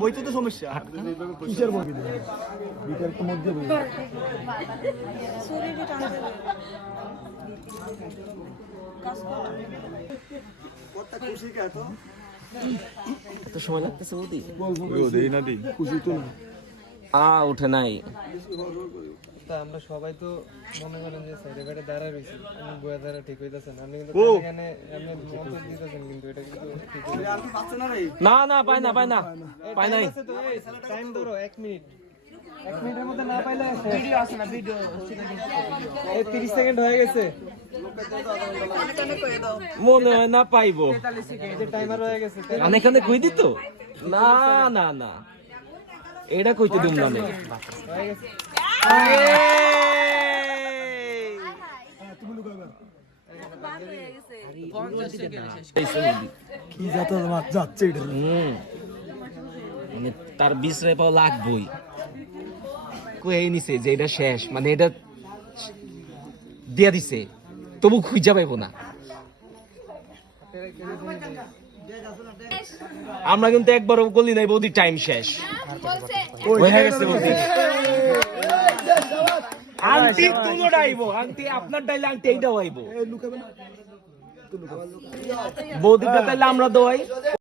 বইতে তো সমস্যা কিসের বই বিটার তো মধ্যে বই শরীরে টানতে কাজ করতে খুশি কা তো এত সময় লাগতেছে ওদি ও দেই না দেই খুশি তো না উঠে নাই। তা আমরা সবাই তো মনে করেন যে সাইডে বাইরে দাঁড়ায় রয়েছি, আমি বইয়া দাঁড়া ঠিক হইতেছেন, আপনি কিন্তু এখানে আপনি মন্তব্য দিতেছেন, কিন্তু এটা কিন্তু ঠিক আর কি পাচ্ছে না রে না পায় নাই। টাইম ধরো 1 মিনিট, 1 মিনিটের মধ্যে না পাইলে ভিডিও আছে না, ভিডিও 30 সেকেন্ড হয়ে গেছে, মনে হয় না পাইবো, যে টাইমার হয়ে গেছে। এখানে কই দিত না এটা কইতে দিম না হয়ে গেছে। কি যাচ্ছে এটা মানে তার 20 রে পাও লাগবই, কই নিছে যে এটা শেষ, মানে এটা দিয়া দিছে তবু খুঁজা পাইবো না। আমরা কিন্তু একবারও বলি নাই বৌদি টাইম শেষ হয়ে গেছে বৌদি। আন্টি তুমি ডাইবো, আন্টি আপনার ডাইলে আন্টি এইটাও আইবো, বৌদিটা তাইলে আমরা দোয়াই।